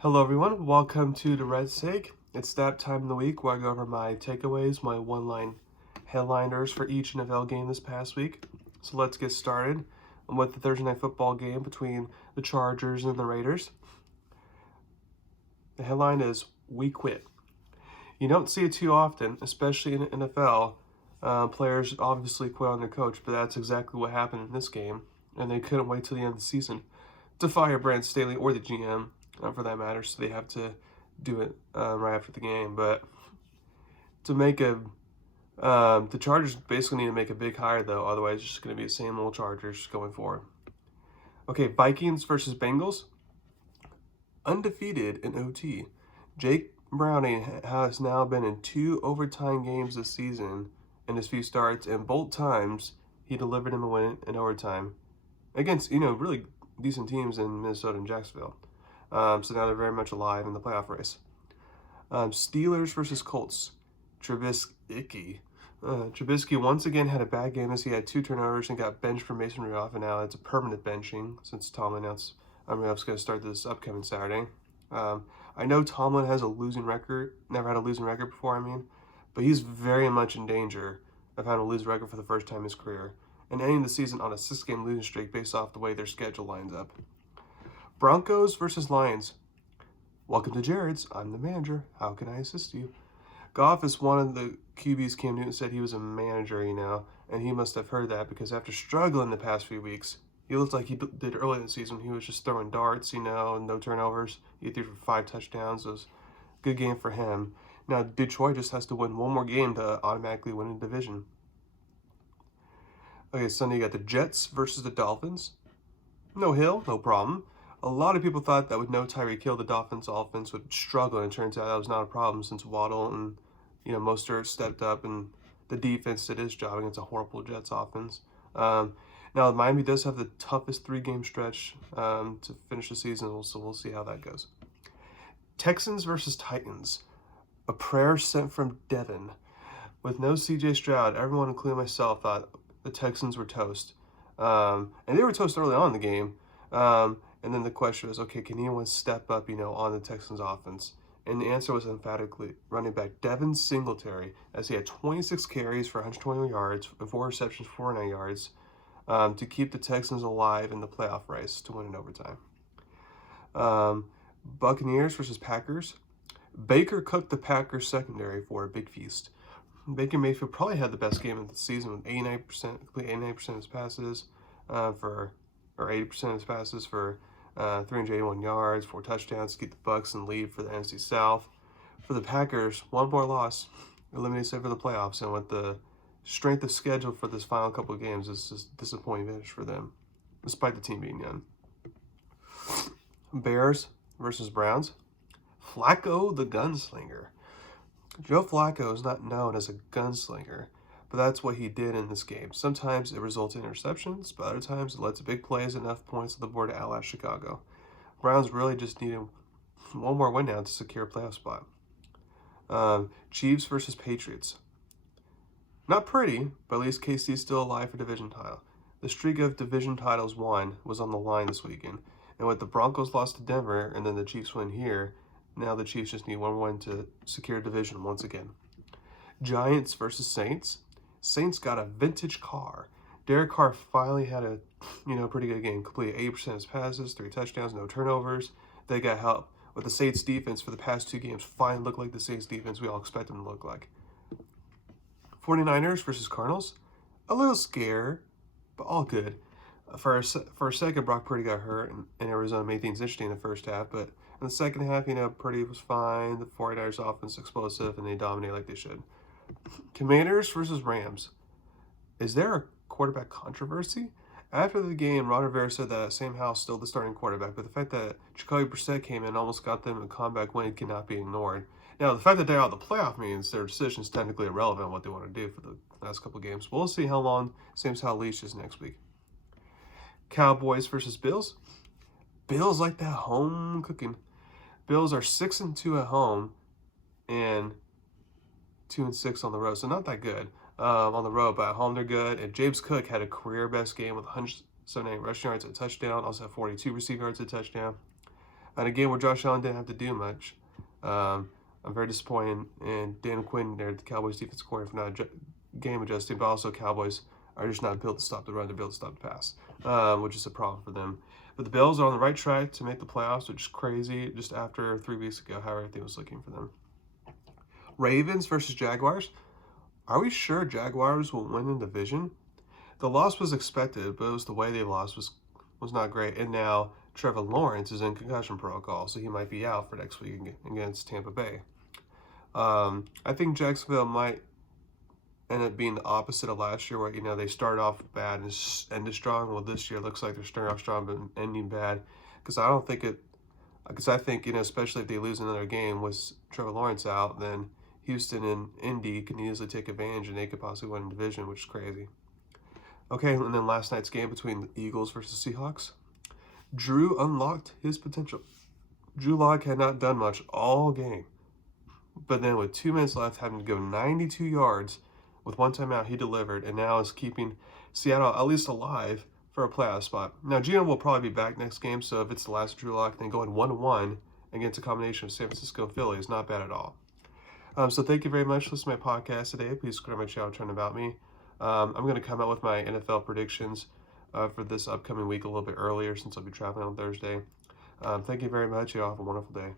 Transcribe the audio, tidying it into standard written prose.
Hello everyone, welcome to Durrett's Take. It's that time of the week where I go over my takeaways, my one-line headliners for each NFL game this past week. So let's get started with the Thursday Night Football game between the Chargers and the Raiders. The headline is, "We Quit." You don't see it too often, especially in the NFL. Players obviously quit on their coach, but that's exactly what happened in this game, and they couldn't wait till the end of the season to fire Brand Staley or the GM, for that matter, so they have to do it right after the game. But to make the Chargers basically need to make a big hire, though, otherwise it's just going to be the same old Chargers going forward. Okay, Vikings versus Bengals. Undefeated in OT. Jake Browning has now been in 2 overtime games this season in his few starts, and both times he delivered him a win in overtime against, really decent teams in Minnesota and Jacksonville. So now they're very much alive in the playoff race. Steelers versus Colts. Trubisky. Trubisky once again had a bad game as he had 2 turnovers and got benched for Mason Rudolph, and now it's a permanent benching since Tomlin announced Rudolph's going to start this upcoming Saturday. I know Tomlin has a losing record, never had a losing record before, but he's very much in danger of having a losing record for the first time in his career and ending the season on a 6-game losing streak based off the way their schedule lines up. Broncos versus Lions. Welcome to Jared's. I'm the manager. How can I assist you? Goff is one of the QBs. Cam Newton said he was a manager, and he must have heard that because after struggling the past few weeks, he looked like he did early in the season. He was just throwing darts, no turnovers. He threw for 5 touchdowns. It was a good game for him. Now, Detroit just has to win one more game to automatically win a division. Okay, Sunday you got the Jets versus the Dolphins. No Hill, no problem. A lot of people thought that with no Tyreek Hill, the Dolphins offense would struggle, and it turns out that was not a problem since Waddle and Mostert stepped up, and the defense did its job against a horrible Jets offense. Now, Miami does have the toughest 3-game stretch to finish the season, so we'll see how that goes. Texans versus Titans. A prayer sent from Devin. With no C.J. Stroud, everyone, including myself, thought the Texans were toast. And they were toast early on in the game. And then the question was, okay, can anyone step up, on the Texans offense? And the answer was emphatically running back Devin Singletary, as he had 26 carries for 121 yards and 4 receptions, 49 yards, to keep the Texans alive in the playoff race to win in overtime. Buccaneers versus Packers. Baker cooked the Packers secondary for a big feast. Baker Mayfield probably had the best game of the season with 89% of his passes or 80% of his passes for 381 yards, 4 touchdowns to keep the Bucs in lead for the NFC South. For the Packers, one more loss eliminates them for the playoffs, and with the strength of schedule for this final couple of games, it's just a disappointing finish for them, despite the team being young. Bears versus Browns. Flacco the gunslinger. Joe Flacco is not known as a gunslinger, but that's what he did in this game. Sometimes it results in interceptions, but other times it lets big plays enough points on the board to outlast Chicago. Browns really just needed one more win now to secure a playoff spot. Chiefs versus Patriots. Not pretty, but at least KC is still alive for division title. The streak of division titles won was on the line this weekend. And with the Broncos lost to Denver and then the Chiefs win here, now the Chiefs just need one win to secure division once again. Giants versus Saints. Saints got a vintage car. Derek Carr finally had a pretty good game. Completed 80% of his passes, 3 touchdowns, no turnovers. They got help with the Saints defense for the past 2 games. Finally looked like the Saints defense we all expect them to look like. 49ers versus Cardinals. A little scare, but all good. For a second, Brock Purdy got hurt, and Arizona made things interesting in the first half. But in the second half, Purdy was fine. The 49ers offense explosive, and they dominate like they should. Commanders versus Rams. Is there a quarterback controversy? After the game, Ron Rivera said that Sam Howell's still the starting quarterback, but the fact that Jacoby Brissett came in and almost got them a comeback win cannot be ignored. Now, the fact that they're out of the playoff means their decision is technically irrelevant what they want to do for the last couple of games. We'll see how long Sam Howell leashes next week. Cowboys versus Bills. Bills like that home cooking. Bills are 6-2 at home and 2-6 on the road, so not that good on the road, but at home they're good. And James Cook had a career best game with 178 rushing yards, a touchdown, also had 42 receiving yards, a touchdown. on a game where Josh Allen didn't have to do much. I'm very disappointed in Dan Quinn there, the Cowboys defense coordinator, for not game adjusting, but also Cowboys are just not built to stop the run, they're built to stop the pass, which is a problem for them. But the Bills are on the right track to make the playoffs, which is crazy, just after 3 weeks ago, how everything was looking for them. Ravens versus Jaguars. Are we sure Jaguars will win the division? The loss was expected, but it was the way they lost was not great. And now Trevor Lawrence is in concussion protocol, so he might be out for next week against Tampa Bay. I think Jacksonville might end up being the opposite of last year, where they started off bad and ended strong. Well, this year looks like they're starting off strong but ending bad, because I think especially if they lose another game with Trevor Lawrence out, then Houston and Indy can easily take advantage and they could possibly win the division, which is crazy. Okay, and then last night's game between the Eagles versus Seahawks. Drew unlocked his potential. Drew Lock had not done much all game, but then with 2 minutes left, having to go 92 yards with one timeout, he delivered, and now is keeping Seattle at least alive for a playoff spot. Now, Gino will probably be back next game, so if it's the last Drew Lock, then going 1-1 against a combination of San Francisco and Philly is not bad at all. So thank you very much for listening to my podcast today. Please subscribe to my channel, Turn About Me. I'm going to come out with my NFL predictions for this upcoming week a little bit earlier, since I'll be traveling on Thursday. Thank you very much. You all have a wonderful day.